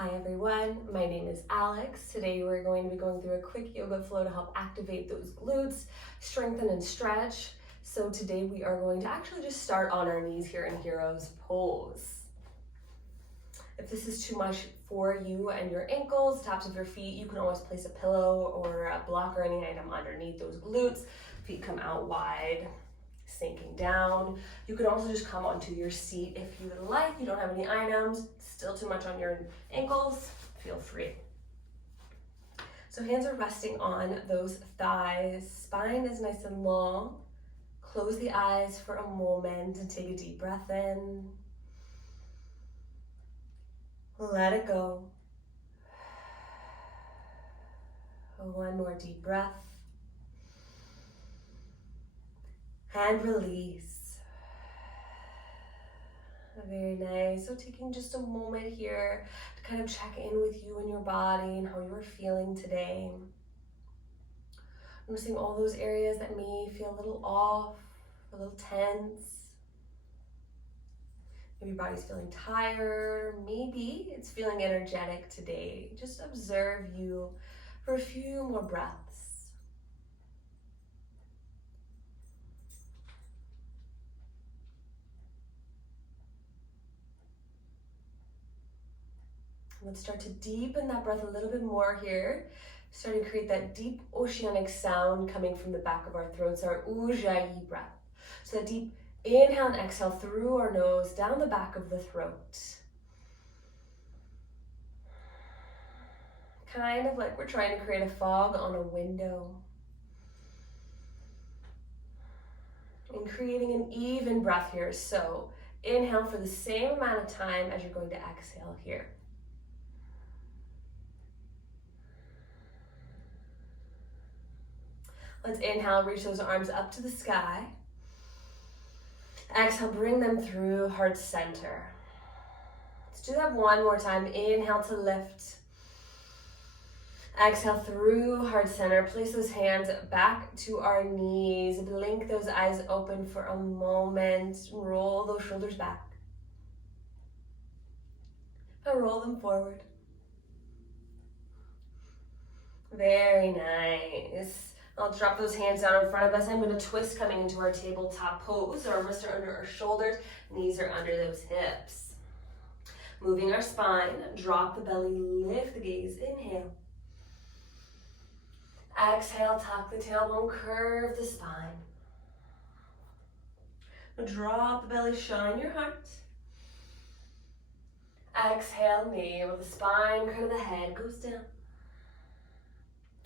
Hi everyone, my name is Alex. Today we're going to be going through a quick yoga flow to help activate those glutes, strengthen and stretch. So today we are going to actually just start on our knees here in Hero's Pose. If this is too much for you and your ankles, tops of your feet, you can always place a pillow or a block or any item underneath those glutes. Feet come out wide, sinking down. You can also just come onto your seat if you would like. You don't have any items, still too much on your ankles, feel free. So hands are resting on those thighs. Spine is nice and long. Close the eyes for a moment and take a deep breath in. Let it go. One more deep breath. And release. Very nice. So taking just a moment here to kind of check in with you and your body and how you're feeling today. Noticing all those areas that may feel a little off, a little tense. Maybe your body's feeling tired, maybe it's feeling energetic today. Just observe you for a few more breaths. Let's start to deepen that breath a little bit more here. Starting to create that deep oceanic sound coming from the back of our throats, our ujjayi breath. So that deep inhale and exhale through our nose, down the back of the throat. Kind of like we're trying to create a fog on a window. And creating an even breath here. So inhale for the same amount of time as you're going to exhale here. Let's inhale, reach those arms up to the sky. Exhale, bring them through heart center. Let's do that one more time. Inhale to lift. Exhale through heart center. Place those hands back to our knees. Blink those eyes open for a moment. Roll those shoulders back. And roll them forward. Very nice. I'll drop those hands down in front of us. I'm going to twist coming into our tabletop pose. Our wrists are under our shoulders, knees are under those hips. Moving our spine, drop the belly, lift the gaze, inhale. Exhale, tuck the tailbone, curve the spine. Drop the belly, shine your heart. Exhale, navel the spine, crown of the head goes down.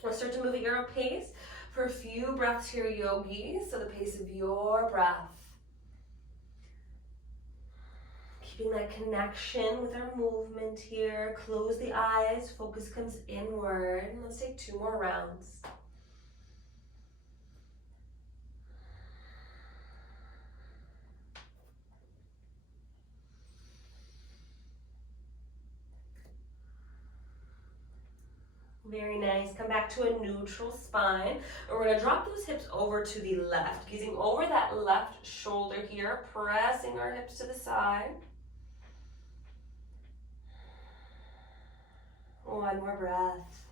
We'll start to move at your own pace. For a few breaths here, yogis, so the pace of your breath. Keeping that connection with our movement here. Close the eyes, focus comes inward. And let's take 2 more rounds. Very nice. Come back to a neutral spine. And we're going to drop those hips over to the left. Gazing over that left shoulder here. Pressing our hips to the side. One more breath.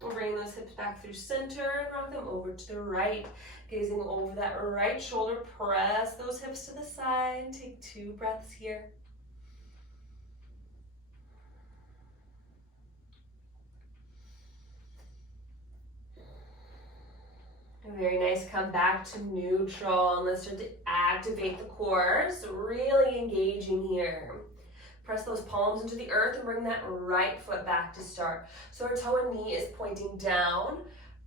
We'll bring those hips back through center and rock them over to the right. Gazing over that right shoulder. Press those hips to the side. Take 2 breaths here. Very nice. Come back to neutral and let's start to activate the core. So really engaging here. Press those palms into the earth and bring that right foot back to start. So our toe and knee is pointing down,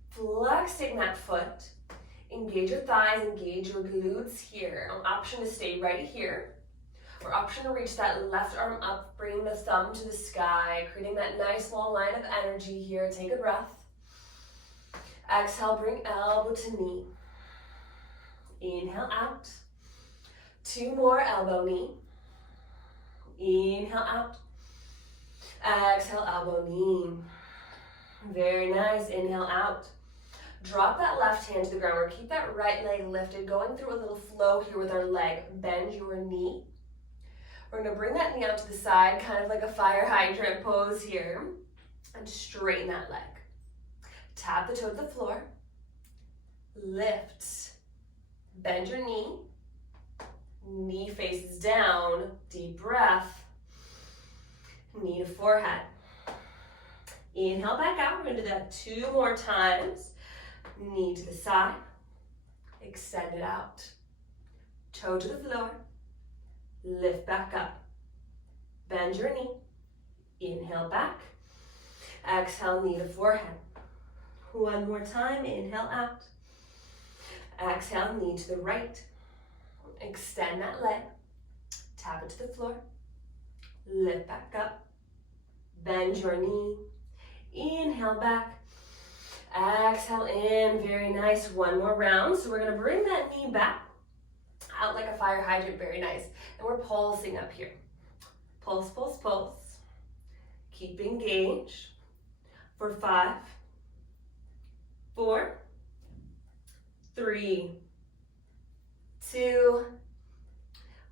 flexing that foot. Engage your thighs, engage your glutes here. An option to stay right here. Or option to reach that left arm up, bringing the thumb to the sky, creating that nice long line of energy here. Take a breath. Exhale, bring elbow to knee. Inhale out. 2 more, elbow, knee. Inhale out. Exhale, elbow, knee. Very nice. Inhale out. Drop that left hand to the ground. Or keep that right leg lifted. Going through a little flow here with our leg. Bend your knee. We're gonna bring that knee out to the side, kind of like a fire hydrant pose here, and straighten that leg. Tap the toe to the floor, lift, bend your knee faces down, deep breath, knee to forehead. Inhale back out, we're gonna do that 2 more times. Knee to the side, extend it out. Toe to the floor, lift back up. Bend your knee, inhale back. Exhale, knee to forehead. 1 more time, inhale out. Exhale, knee to the right. Extend that leg, tap it to the floor, lift back up. Bend your knee, inhale back. Exhale in, very nice. 1 more round. So we're gonna bring that knee back out like a fire hydrant, very nice. And we're pulsing up here. Pulse, pulse, pulse. Keep engaged for 5, 4, 3, 2,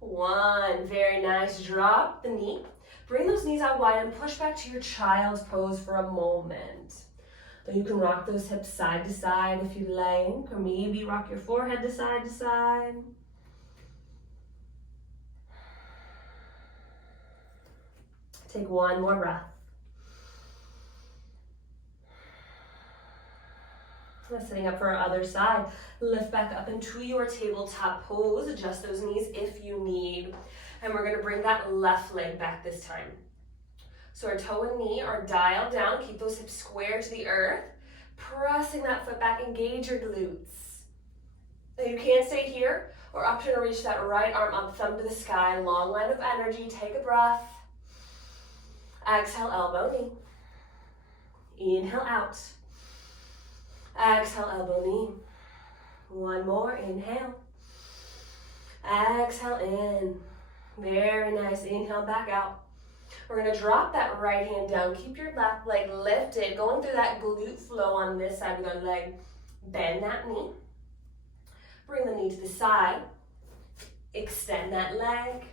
1. Very nice. Drop the knee. Bring those knees out wide and push back to your child's pose for a moment. You can rock those hips side to side if you like, or maybe rock your forehead to side to side. Take 1 more breath. Sitting up for our other side. Lift back up into your tabletop pose. Adjust those knees if you need. And we're gonna bring that left leg back this time. So our toe and knee are dialed down. Keep those hips square to the earth. Pressing that foot back, engage your glutes. Now you can stay here, or option to reach that right arm up, thumb to the sky. Long line of energy, take a breath. Exhale, elbow, knee. Inhale out. Exhale, elbow, knee. 1 more, inhale. Exhale in. Very nice, inhale back out. We're gonna drop that right hand down. Keep your left leg lifted, going through that glute flow on this side of the leg. Bend that knee. Bring the knee to the side. Extend that leg.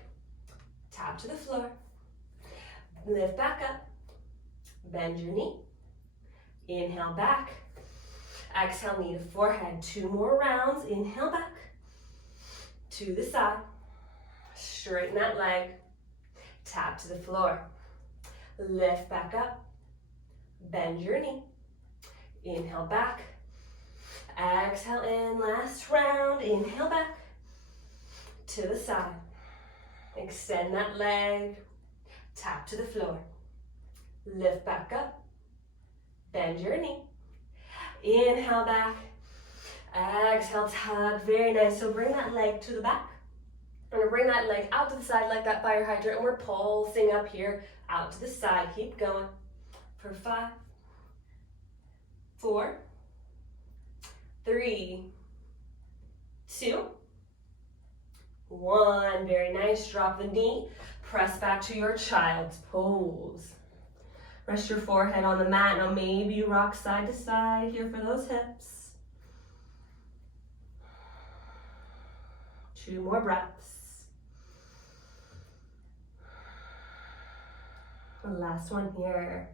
Tap to the floor. Lift back up. Bend your knee. Inhale back. Exhale, knee to forehead. 2 more rounds. Inhale back. To the side. Straighten that leg. Tap to the floor. Lift back up. Bend your knee. Inhale back. Exhale in. Last round. Inhale back. To the side. Extend that leg. Tap to the floor. Lift back up. Bend your knee. Inhale back. Exhale, tug. Very nice. So bring that leg to the back. We're gonna bring that leg out to the side like that fire hydrant, and we're pulsing up here, out to the side. Keep going for 5, 4, 3, 2, 1. Very nice. Drop the knee. Press back to your child's pose. Rest your forehead on the mat. Now maybe you rock side to side here for those hips. 2 more breaths. Last one here.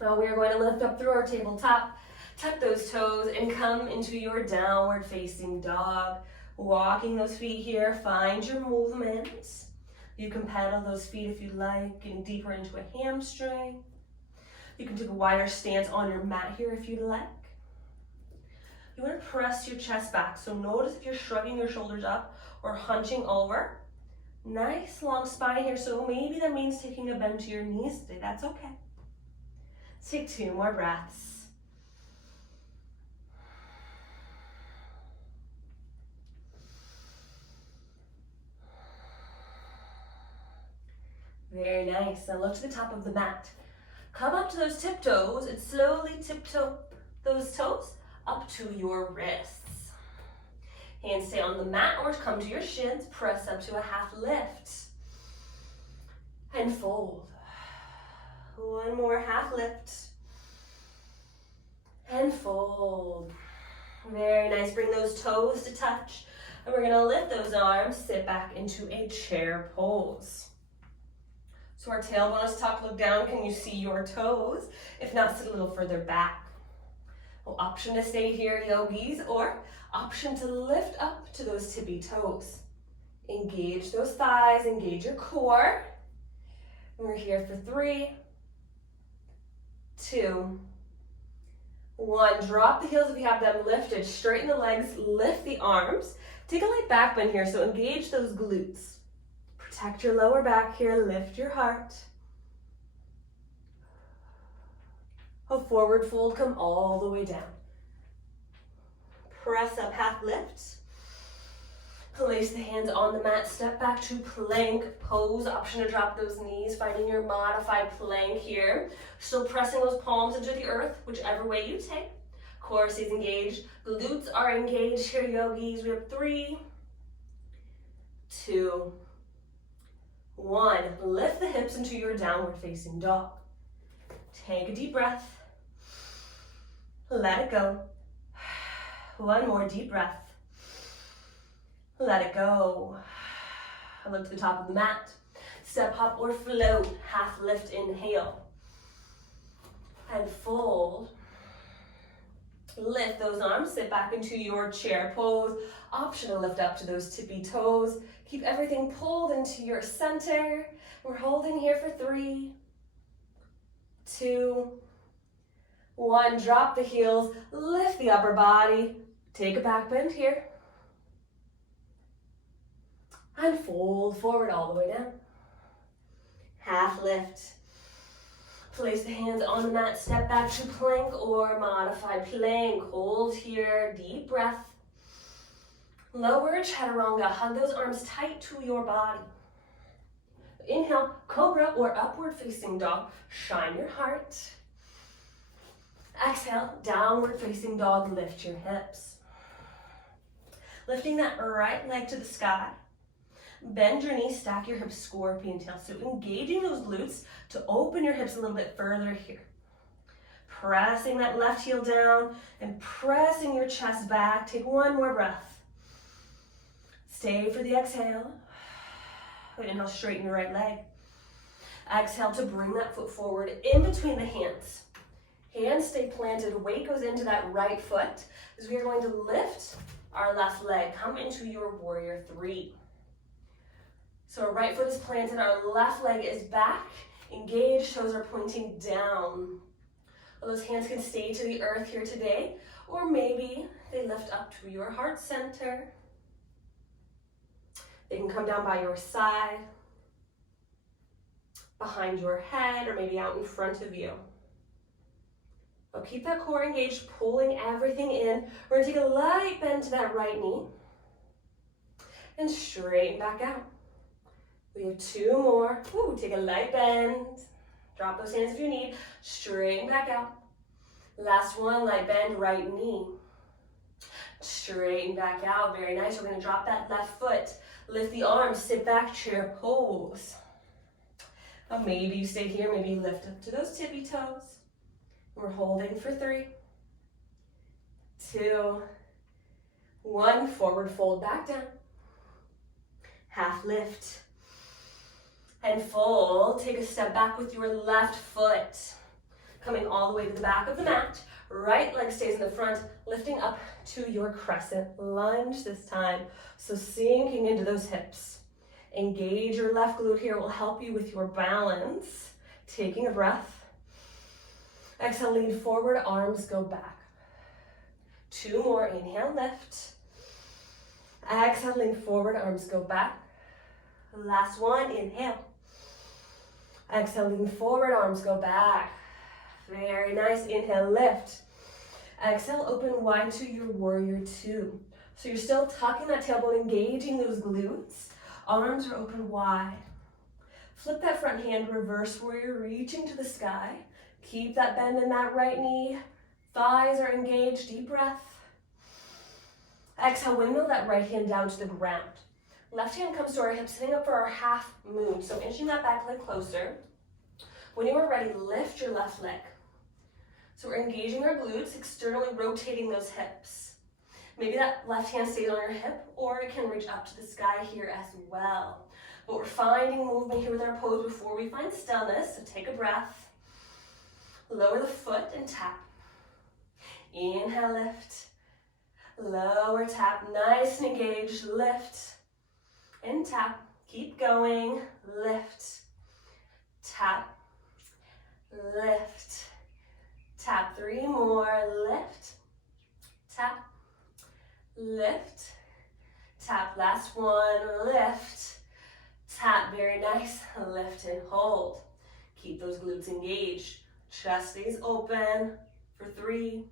Now we are going to lift up through our tabletop, tuck those toes, and come into your downward facing dog. Walking those feet here, find your movement. You can pedal those feet if you like, getting deeper into a hamstring. You can take a wider stance on your mat here if you'd like. You want to press your chest back, so notice if you're shrugging your shoulders up or hunching over. Nice long spine here, so maybe that means taking a bend to your knees today. That's okay. Take 2 more breaths. Very nice. Now look to the top of the mat. Come up to those tiptoes and slowly tiptoe those toes up to your wrists. Hands stay on the mat or come to your shins. Press up to a half lift. And fold. 1 more half lift. And fold. Very nice. Bring those toes to touch. And we're gonna lift those arms, sit back into a chair pose. So our tailbone is tucked, look down, can you see your toes? If not, sit a little further back. Well, option to stay here, yogis, or option to lift up to those tippy toes. Engage those thighs, engage your core. And we're here for 3, 2, 1. Drop the heels if you have them lifted. Straighten the legs, lift the arms. Take a light back bend here, so engage those glutes. Protect your lower back here, lift your heart. A forward fold, come all the way down. Press up, half lift. Place the hands on the mat, step back to plank pose. Option to drop those knees, finding your modified plank here. Still pressing those palms into the earth, whichever way you take. Core stays engaged, glutes are engaged here, yogis. We have 3, 2, 1. Lift the hips into your downward facing dog. Take a deep breath. Let it go. One more deep breath. Let it go. Look to the top of the mat. Step, hop, or float. Half lift, inhale. And fold. Lift those arms, sit back into your chair pose. Option to lift up to those tippy toes. Keep everything pulled into your center. We're holding here for 3, 2, 1. Drop the heels, lift the upper body. Take a back bend here. And fold forward all the way down. Half lift. Place the hands on the mat, step back to plank or modified plank. Hold here, deep breath. Lower chaturanga, hug those arms tight to your body. Inhale, cobra or upward facing dog. Shine your heart. Exhale, downward facing dog, lift your hips. Lifting that right leg to the sky. Bend your knees, stack your hips, scorpion tail. So engaging those glutes to open your hips a little bit further here. Pressing that left heel down and pressing your chest back. Take one more breath. Stay for the exhale. Inhale, straighten your right leg. Exhale to bring that foot forward in between the hands. Hands stay planted, weight goes into that right foot as we are going to lift our left leg. Come into your warrior 3. So our right foot is planted, our left leg is back, engaged, toes are pointing down. Well, those hands can stay to the earth here today, or maybe they lift up to your heart center. They can come down by your side, behind your head, or maybe out in front of you. But keep that core engaged, pulling everything in. We're gonna take a light bend to that right knee, and straighten back out. We have 2 more. Ooh, take a light bend. Drop those hands if you need. Straighten back out. Last one, light bend, right knee. Straighten back out. Very nice. We're going to drop that left foot. Lift the arms, sit back, chair pose. Maybe you stay here, maybe you lift up to those tippy toes. We're holding for 3, 2, 1. Forward fold back down. Half lift. And fold. Take a step back with your left foot. Coming all the way to the back of the mat. Right leg stays in the front, lifting up to your crescent lunge this time. So sinking into those hips. Engage your left glute here. It will help you with your balance. Taking a breath. Exhale, lean forward, arms go back. 2 more. Inhale, lift. Exhale, lean forward, arms go back. Last one, inhale. Exhale, lean forward, arms go back. Very nice. Inhale, lift. Exhale, open wide to your warrior 2. So you're still tucking that tailbone, engaging those glutes. Arms are open wide. Flip that front hand, reverse warrior, reaching to the sky. Keep that bend in that right knee. Thighs are engaged, deep breath. Exhale, windmill that right hand down to the ground. Left hand comes to our hips, sitting up for our half moon. So inching that back leg closer. When you are ready, lift your left leg. So we're engaging our glutes, externally rotating those hips. Maybe that left hand stays on your hip, or it can reach up to the sky here as well. But we're finding movement here with our pose before we find stillness, so take a breath. Lower the foot and tap. Inhale, lift. Lower, tap, nice and engaged, lift. And tap, keep going, lift. Tap, lift. Tap, 3 more, lift. Tap, lift. Tap, last one, lift. Tap, very nice, lift and hold. Keep those glutes engaged. Chest stays open for 3,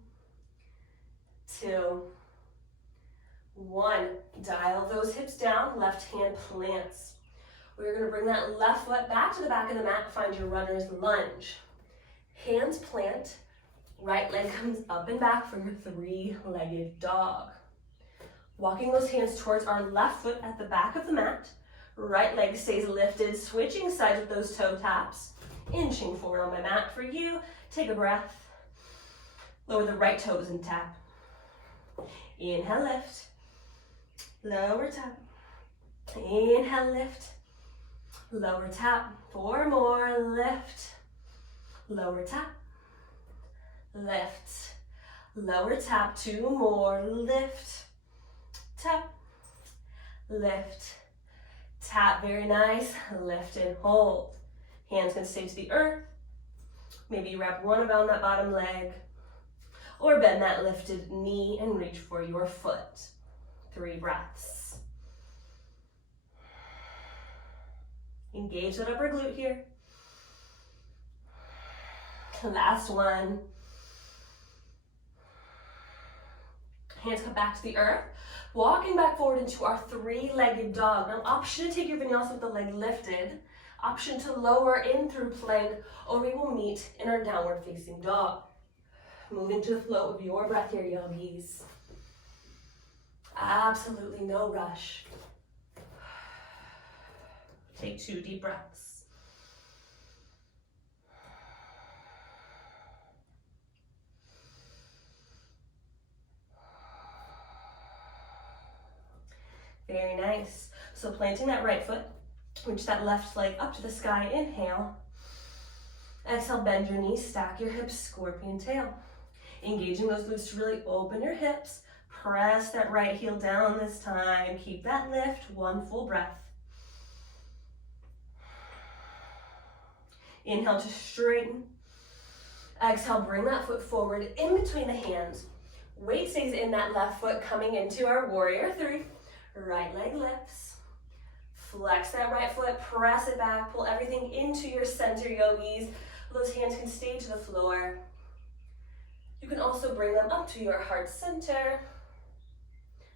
2, 1. Dial those hips down, left hand plants. We're gonna bring that left foot back to the back of the mat, find your runner's lunge. Hands plant, right leg comes up and back for your 3-legged dog. Walking those hands towards our left foot at the back of the mat, right leg stays lifted, switching sides with those toe taps. Inching forward on my mat for you. Take a breath. Lower the right toes and tap. Inhale, lift. Lower, tap. Inhale, lift. Lower, tap. 4 more, lift. Lower, tap. Lift. Lower, tap. 2 more, lift. Tap. Lift. Tap, very nice. Lift and hold. Hands can stay to the earth. Maybe you wrap one around that bottom leg, or bend that lifted knee and reach for your foot. 3 breaths. Engage that upper glute here. Last one. Hands come back to the earth. Walking back forward into our 3-legged dog. Now, option to take your vinyasa with the leg lifted. Option to lower in through plank, or we will meet in our downward facing dog. Moving to the flow of your breath here, yogis. Absolutely no rush. Take 2 deep breaths. Very nice. So planting that right foot, reach that left leg up to the sky, inhale. Exhale, bend your knees, stack your hips, scorpion tail. Engaging those glutes to really open your hips. Press that right heel down this time. Keep that lift, 1 full breath. Inhale to straighten. Exhale, bring that foot forward in between the hands. Weight stays in that left foot, coming into our warrior 3. Right leg lifts. Flex that right foot, press it back, pull everything into your center, yogis. Those hands can stay to the floor. You can also bring them up to your heart center,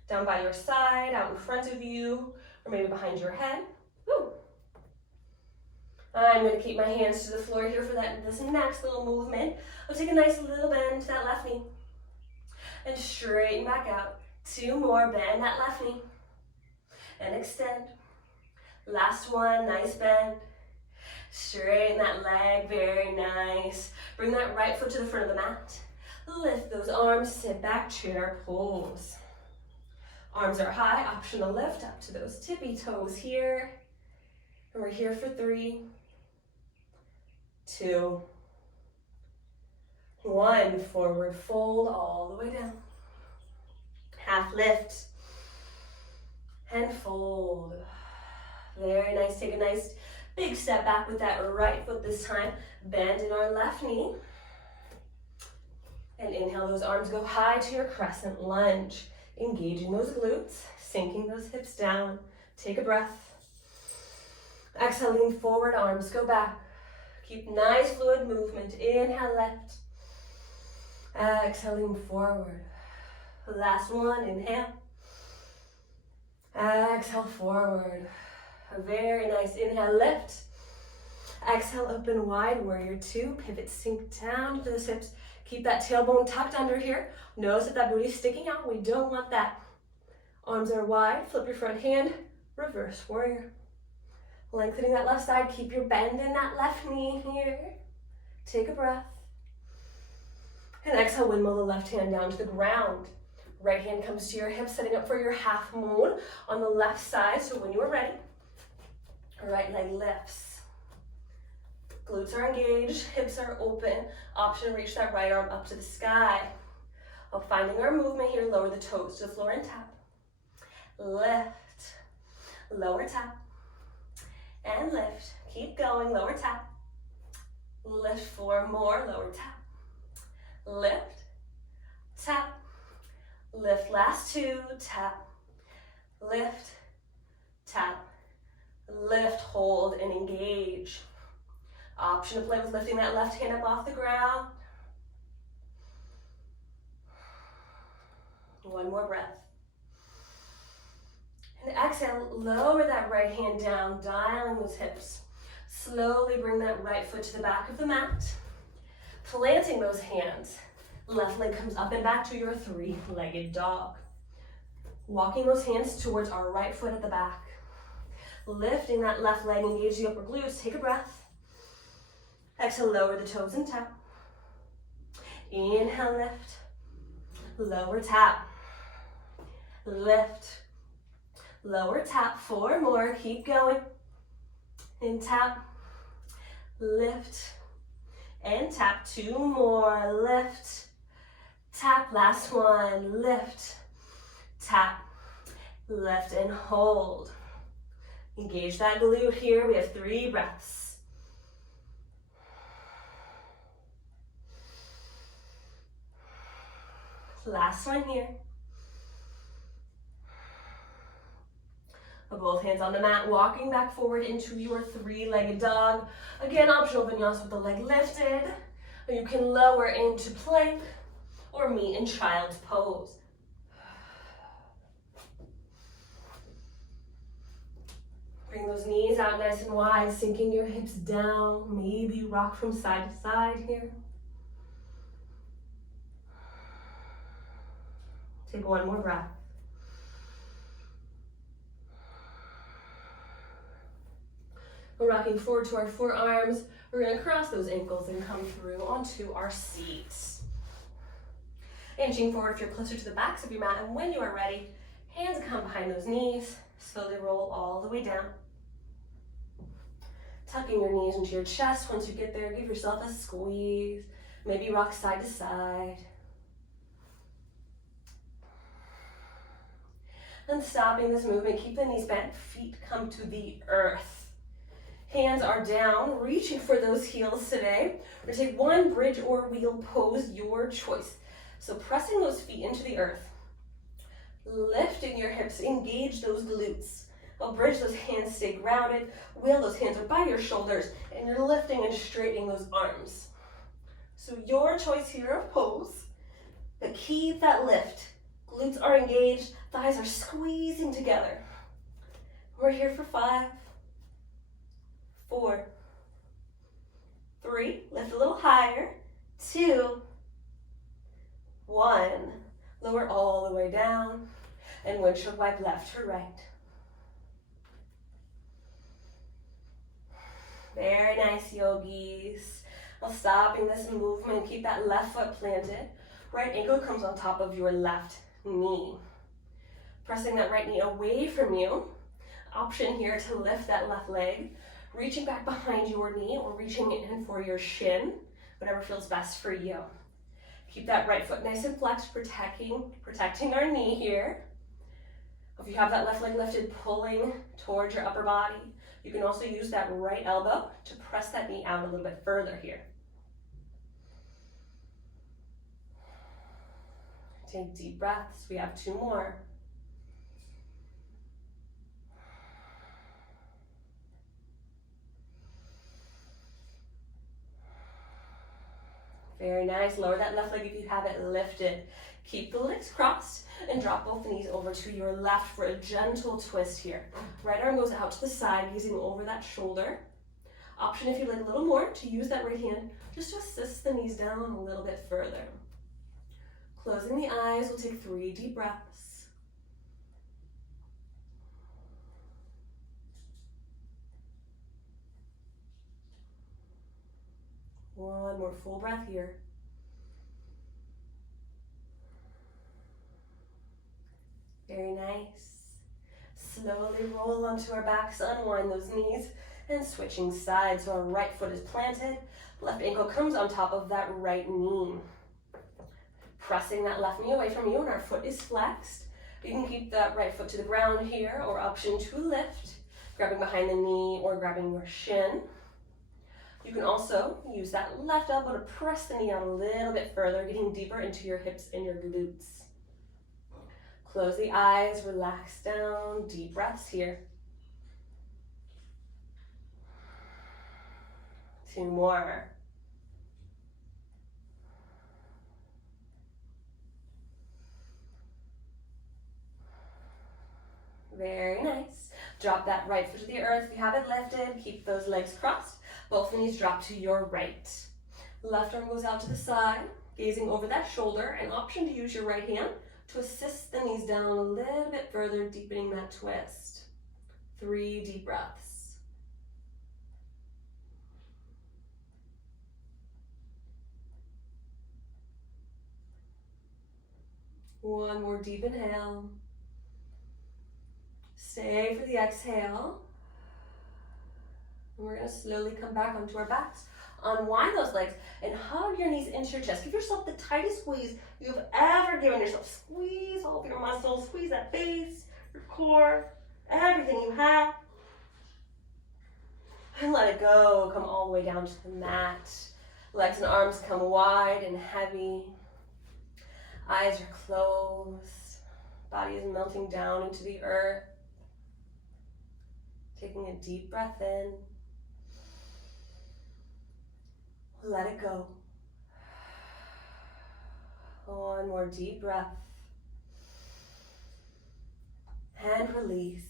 down by your side, out in front of you, or maybe behind your head. Woo. I'm gonna keep my hands to the floor here for this next little movement. I'll take a nice little bend to that left knee, and straighten back out. 2 more, bend that left knee, and extend. Last one, nice bend. Straighten that leg, very nice. Bring that right foot to the front of the mat. Lift those arms, sit back, chair pose. Arms are high, option to lift up to those tippy toes here. And we're here for 3, 2, 1. Forward fold all the way down. Half lift and fold. Very nice. Take a nice big step back with that right foot this time. Bend in our left knee. And inhale, those arms go high to your crescent lunge. Engaging those glutes, sinking those hips down. Take a breath. Exhale, lean forward, arms go back. Keep nice fluid movement. Inhale, left. Exhale, lean forward. Last one, inhale. Exhale, forward. A very nice inhale, lift. Exhale, open wide, warrior 2. Pivot, sink down to those hips. Keep that tailbone tucked under here. Notice that booty's sticking out. We don't want that. Arms are wide. Flip your front hand. Reverse warrior. Lengthening that left side. Keep your bend in that left knee here. Take a breath. And exhale, windmill the left hand down to the ground. Right hand comes to your hip, setting up for your half moon on the left side. So when you are ready, right leg lifts. Glutes are engaged, hips are open. Option to reach that right arm up to the sky. While finding our movement here, lower the toes to the floor and tap. Lift, lower tap, and lift. Keep going, lower tap. Lift 4 more, lower tap. Lift, tap, lift, last 2, tap, lift, tap, lift, hold, and engage. Option to play with lifting that left hand up off the ground. One more breath. And exhale, lower that right hand down, dialing those hips. Slowly bring that right foot to the back of the mat. Planting those hands. Left leg comes up and back to your 3-legged dog. Walking those hands towards our right foot at the back. Lifting that left leg, engage the upper glutes. Take a breath. Exhale, lower the toes and tap. Inhale, lift. Lower tap. Lift. Lower tap. 4 more. Keep going. And tap. Lift. And tap. 2 more. Lift. Tap. Last one. Lift. Tap. Lift and hold. Engage that glute here. We have 3 breaths. Last one here. Both hands on the mat, walking back forward into your 3-legged dog. Again, optional vinyasa with the leg lifted. Or you can lower into plank or meet in child's pose. Bring those knees out nice and wide, sinking your hips down. Maybe rock from side to side here. Take one more breath. We're rocking forward to our forearms. We're going to cross those ankles and come through onto our seats. Inching forward if you're closer to the backs of your mat, and when you are ready, hands come behind those knees. Slowly roll all the way down. Tucking your knees into your chest. Once you get there, give yourself a squeeze. Maybe rock side to side. And stopping this movement, keep the knees bent, feet come to the earth. Hands are down, reaching for those heels today. We're going to take one bridge or wheel pose, your choice. So pressing those feet into the earth, lifting your hips, engage those glutes. I'll bridge those hands, stay grounded, wheel those hands up by your shoulders, and you're lifting and straightening those arms. So your choice here of pose, but keep that lift. Glutes are engaged, thighs are squeezing together. We're here for 5, 4, 3, lift a little higher, 2, 1, lower all the way down, and windshield wipe left to right. Very nice, yogis. While stopping this movement, keep that left foot planted. Right ankle comes on top of your left knee. Pressing that right knee away from you. Option here to lift that left leg, reaching back behind your knee or reaching in for your shin, whatever feels best for you. Keep that right foot nice and flexed, protecting our knee here. If you have that left leg lifted, pulling towards your upper body, you can also use that right elbow to press that knee out a little bit further here. Take deep breaths. We have 2 more. Very nice. Lower that left leg if you have it lifted. Keep the legs crossed and drop both knees over to your left for a gentle twist here. Right arm goes out to the side, gazing over that shoulder. Option if you'd like a little more to use that right hand just to assist the knees down a little bit further. Closing the eyes, we'll take 3 deep breaths. One more full breath here. Very nice. Slowly roll onto our backs, unwind those knees, and switching sides. So our right foot is planted, left ankle comes on top of that right knee. Pressing that left knee away from you, and our foot is flexed. You can keep that right foot to the ground here, or option to lift, grabbing behind the knee or grabbing your shin. You can also use that left elbow to press the knee out a little bit further, getting deeper into your hips and your glutes. Close the eyes, relax down, deep breaths here. 2 more. Very nice. Drop that right foot to the earth. If you have it lifted, keep those legs crossed. Both knees drop to your right. Left arm goes out to the side, gazing over that shoulder. An option to use your right hand to assist the knees down a little bit further, deepening that twist. 3 deep breaths. One more deep inhale. Stay for the exhale. And we're going to slowly come back onto our backs. Unwind those legs and hug your knees into your chest. Give yourself the tightest squeeze you've ever given yourself. Squeeze all of your muscles. Squeeze that base, your core, everything you have. And let it go. Come all the way down to the mat. Legs and arms come wide and heavy. Eyes are closed. Body is melting down into the earth. Taking a deep breath in. Let it go. One more deep breath. And release.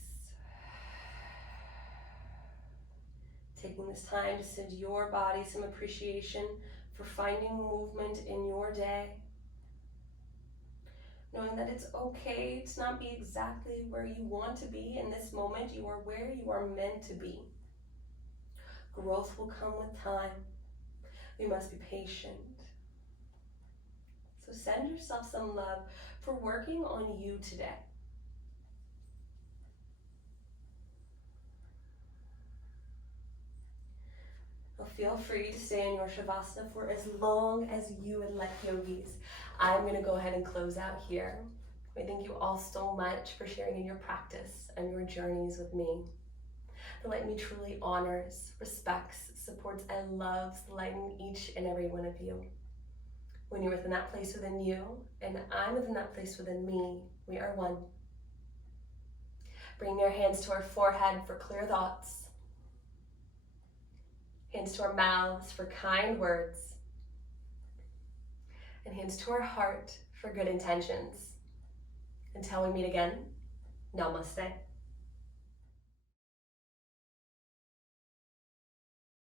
Taking this time to send your body some appreciation for finding movement in your day. Knowing that it's okay to not be exactly where you want to be in this moment. You are where you are meant to be. Growth will come with time. We must be patient. So send yourself some love for working on you today. Now feel free to stay in your Shavasana for as long as you would like, yogis. I'm going to go ahead and close out here. I thank you all so much for sharing in your practice and your journeys with me. The Light in Me truly honors, respects, supports, and loves the light in each and every one of you. When you're within that place within you, and I'm within that place within me, we are one. Bring your hands to our forehead for clear thoughts. Hands to our mouths for kind words. And hands to our heart for good intentions. Until we meet again, namaste.